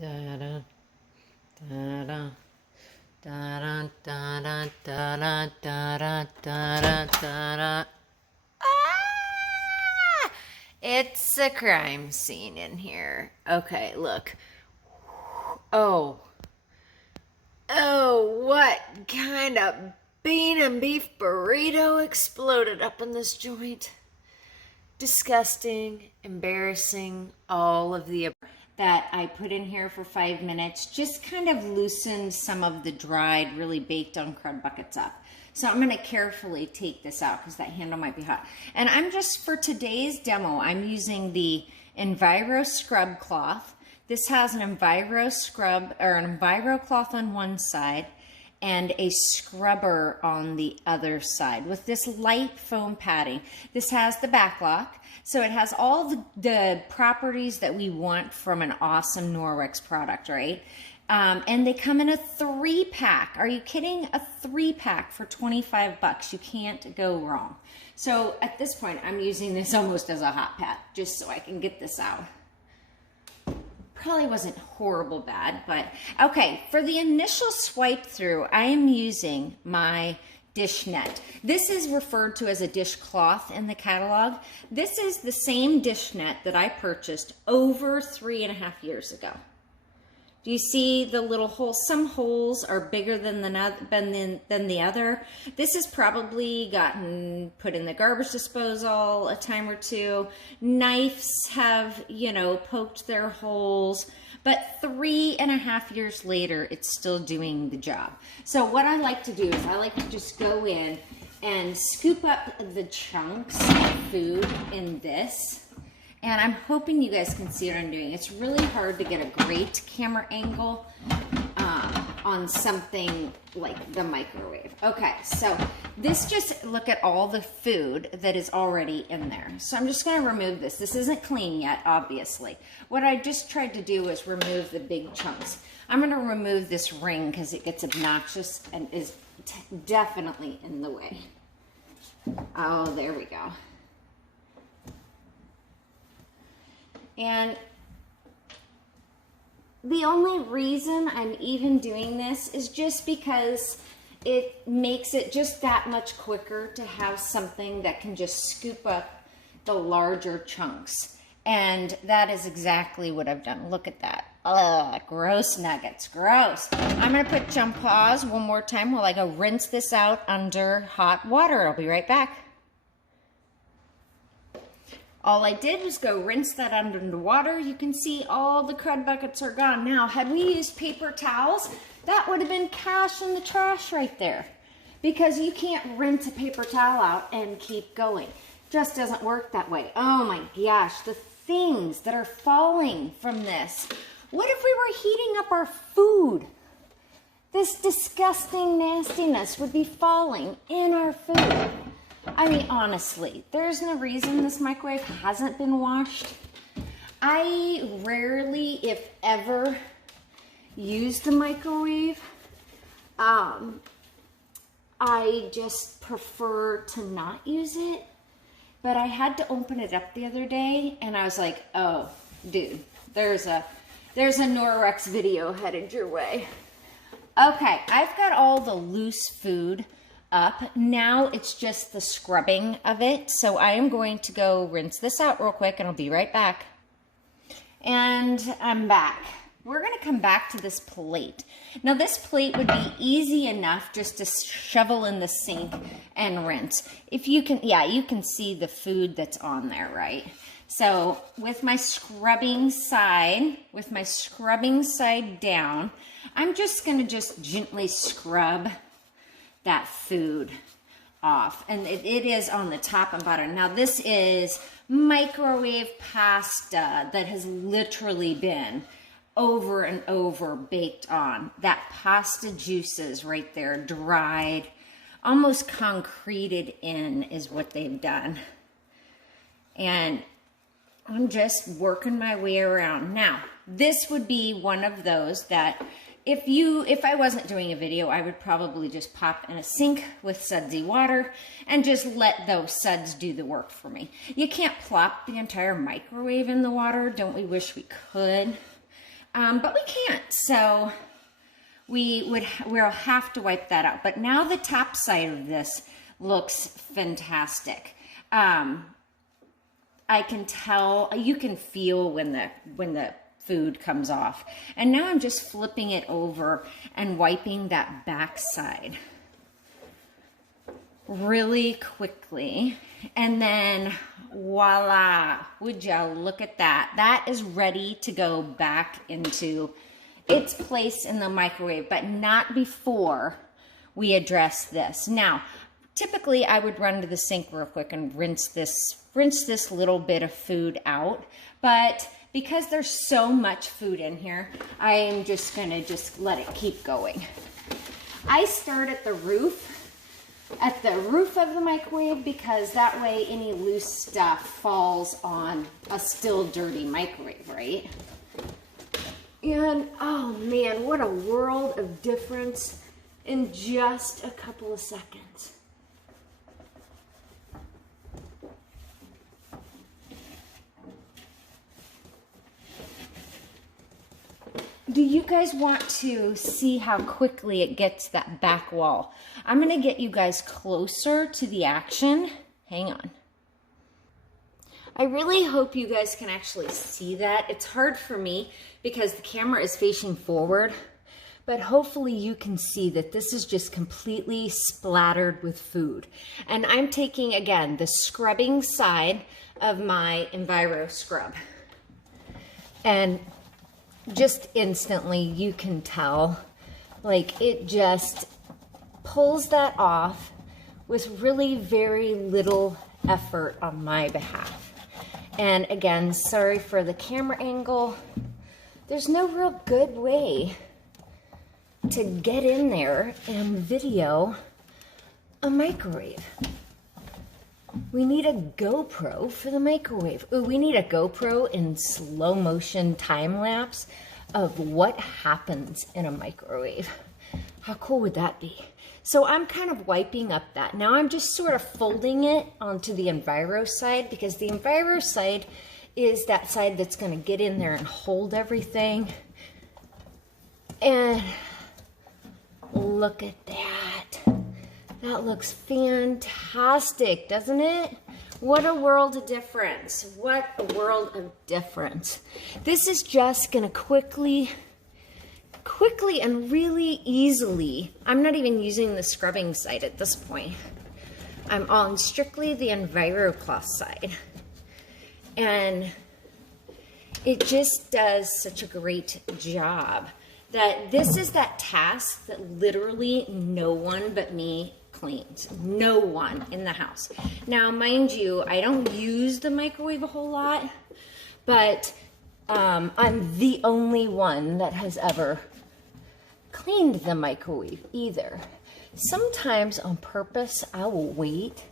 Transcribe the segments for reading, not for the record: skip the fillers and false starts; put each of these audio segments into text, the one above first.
Da da da da da da da da da da da da da. Ah! It's a crime scene in here. Okay, look. Oh. Oh, what kind of bean and beef burrito exploded up in this joint? Disgusting, embarrassing, all of the that I put in here for 5 minutes just kind of loosened some of the dried, really baked on crud buckets up. So I'm going to carefully take this out because that handle might be hot. And I'm just, for today's demo, I'm using the Enviro scrub cloth. This has an Enviro scrub, or an Enviro cloth on one side and a scrubber on the other side with this light foam padding. This has the back lock, so it has all the properties that we want from an awesome Norwex product, right? And they come in a 3-pack. Are you kidding? A 3-pack for 25 bucks. You can't go wrong. So at this point, I'm using this almost as a hot pad, just so I can get this out. Probably wasn't horrible bad, but okay. For the initial swipe through, I am using my dish net. This is referred to as a dishcloth in the catalog. This is the same dish net that I purchased over 3.5 years ago. Do you see the little holes? Some holes are bigger than the other. This has probably gotten put in the garbage disposal a time or two. Knives have, you know, poked their holes. But 3.5 years later, it's still doing the job. So what I like to do is I like to just go in and scoop up the chunks of food in this. And I'm hoping you guys can see what I'm doing. It's really hard to get a great camera angle on something like the microwave. Okay, so this just, look at all the food that is already in there. So I'm just gonna remove this. This isn't clean yet, obviously. What I just tried to do is remove the big chunks. I'm gonna remove this ring because it gets obnoxious and is definitely in the way. Oh, there we go. And the only reason I'm even doing this is just because it makes it just that much quicker to have something that can just scoop up the larger chunks. And that is exactly what I've done. Look at that. Ugh, gross nuggets, gross. I'm gonna put jump pause one more time while I go rinse this out under hot water. I'll be right back. All I did was go rinse that under the water. You can see all the crud buckets are gone. Now, had we used paper towels, that would have been cash in the trash right there. Because you can't rinse a paper towel out and keep going. Just doesn't work that way. Oh my gosh, the things that are falling from this. What if we were heating up our food? This disgusting nastiness would be falling in our food. I mean, honestly, there's no reason this microwave hasn't been washed. I rarely, if ever, use the microwave. I just prefer to not use it. But I had to open it up the other day, and I was like, oh, dude, there's a Norwex video headed your way. Okay, I've got all the loose food up. Now it's just the scrubbing of it. So I am going to go rinse this out real quick and I'll be right back. And I'm back. We're going to come back to this plate. Now this plate would be easy enough just to shovel in the sink and rinse. If you can, yeah, you can see the food that's on there, right? So with my scrubbing side down, I'm just going to just gently scrub that food off. And it is on the top and bottom. Now this is microwave pasta that has literally been over and over baked on. That pasta juices right there, dried, almost concreted in is what they've done. And I'm just working my way around. Now, this would be one of those that if I wasn't doing a video, I would probably just pop in a sink with sudsy water and just let those suds do the work for me. You can't plop the entire microwave in the water. Don't we wish we could? but we can't. So we'll have to wipe that out. But now the top side of this looks fantastic. I can tell, you can feel when the food comes off. And now I'm just flipping it over and wiping that back side really quickly. And then voila, would you look at that? That is ready to go back into its place in the microwave, but not before we address this. Now, typically I would run to the sink real quick and rinse this little bit of food out, but because there's so much food in here, I am just gonna let it keep going. I start at the roof of the microwave, because that way any loose stuff falls on a still dirty microwave, right? And oh man, what a world of difference in just a couple of seconds. Do you guys want to see how quickly it gets that back wall? I'm going to get you guys closer to the action. Hang on. I really hope you guys can actually see that. It's hard for me because the camera is facing forward, but hopefully you can see that this is just completely splattered with food. And I'm taking, again, the scrubbing side of my Enviro scrub. And just instantly you can tell, like, it just pulls that off with really very little effort on my behalf. And again, sorry for the camera angle. There's no real good way to get in there and video a microwave. We need a GoPro for the microwave. Ooh, we need a GoPro in slow motion time lapse of what happens in a microwave. How cool would that be? So I'm kind of wiping up that. Now I'm just sort of folding it onto the Enviro side, because the Enviro side is that side that's going to get in there and hold everything. And look at that. That looks fantastic, doesn't it? What a world of difference. What a world of difference. This is just going to quickly and really easily, I'm not even using the scrubbing side at this point. I'm on strictly the EnviroCloth side. And it just does such a great job that this is that task that literally no one but me cleans. No one in the house. Now, mind you, I don't use the microwave a whole lot, but I'm the only one that has ever cleaned the microwave either. Sometimes on purpose, I will wait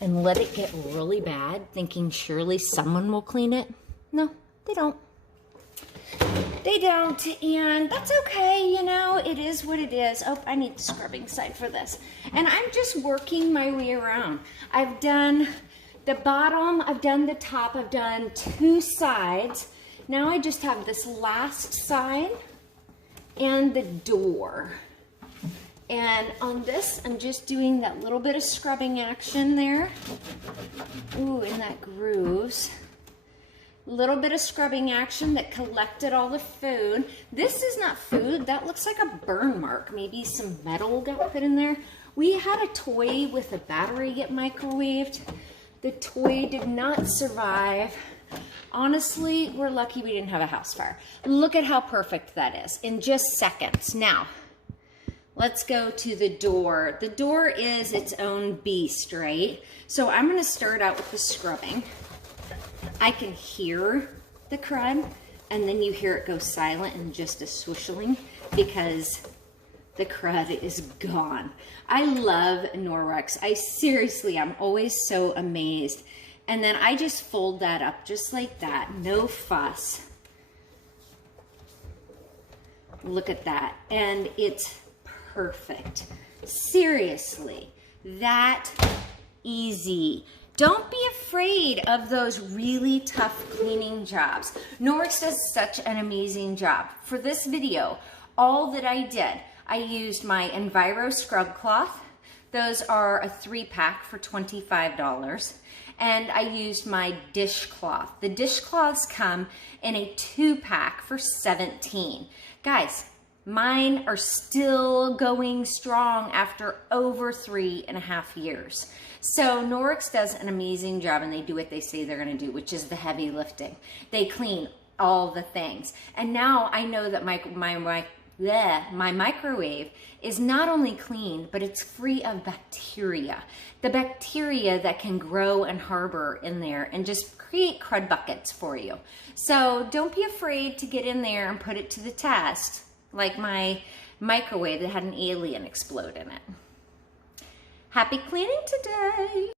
and let it get really bad, thinking surely someone will clean it. No, they don't. They don't, and that's okay, you know, it is what it is. Oh, I need the scrubbing side for this. And I'm just working my way around. I've done the bottom, I've done the top, I've done two sides. Now I just have this last side and the door. And on this, I'm just doing that little bit of scrubbing action there. Ooh, and that grooves. Little bit of scrubbing action that collected all the food. This is not food, that looks like a burn mark. Maybe some metal got put in there. We had a toy with a battery get microwaved. The toy did not survive. Honestly, we're lucky we didn't have a house fire. Look at how perfect that is in just seconds. Now, let's go to the door. The door is its own beast, right? So I'm gonna start out with the scrubbing. I can hear the crud, and then you hear it go silent and just a swishing because the crud is gone. I love Norwex. I'm always so amazed. And then I just fold that up just like that, no fuss. Look at that, and it's perfect. Seriously, that easy Don't be afraid of those really tough cleaning jobs. Norwex does such an amazing job. For this video, all that I did, I used my Enviro scrub cloth. Those are a 3-pack for $25. And I used my dishcloth. The dishcloths come in a 2-pack for $17. Guys, mine are still going strong after over 3.5 years. So Norwex does an amazing job, and they do what they say they're gonna do, which is the heavy lifting. They clean all the things. And now I know that my microwave is not only clean, but it's free of bacteria. The bacteria that can grow and harbor in there and just create crud buckets for you. So don't be afraid to get in there and put it to the test, like my microwave that had an alien explode in it. Happy cleaning today!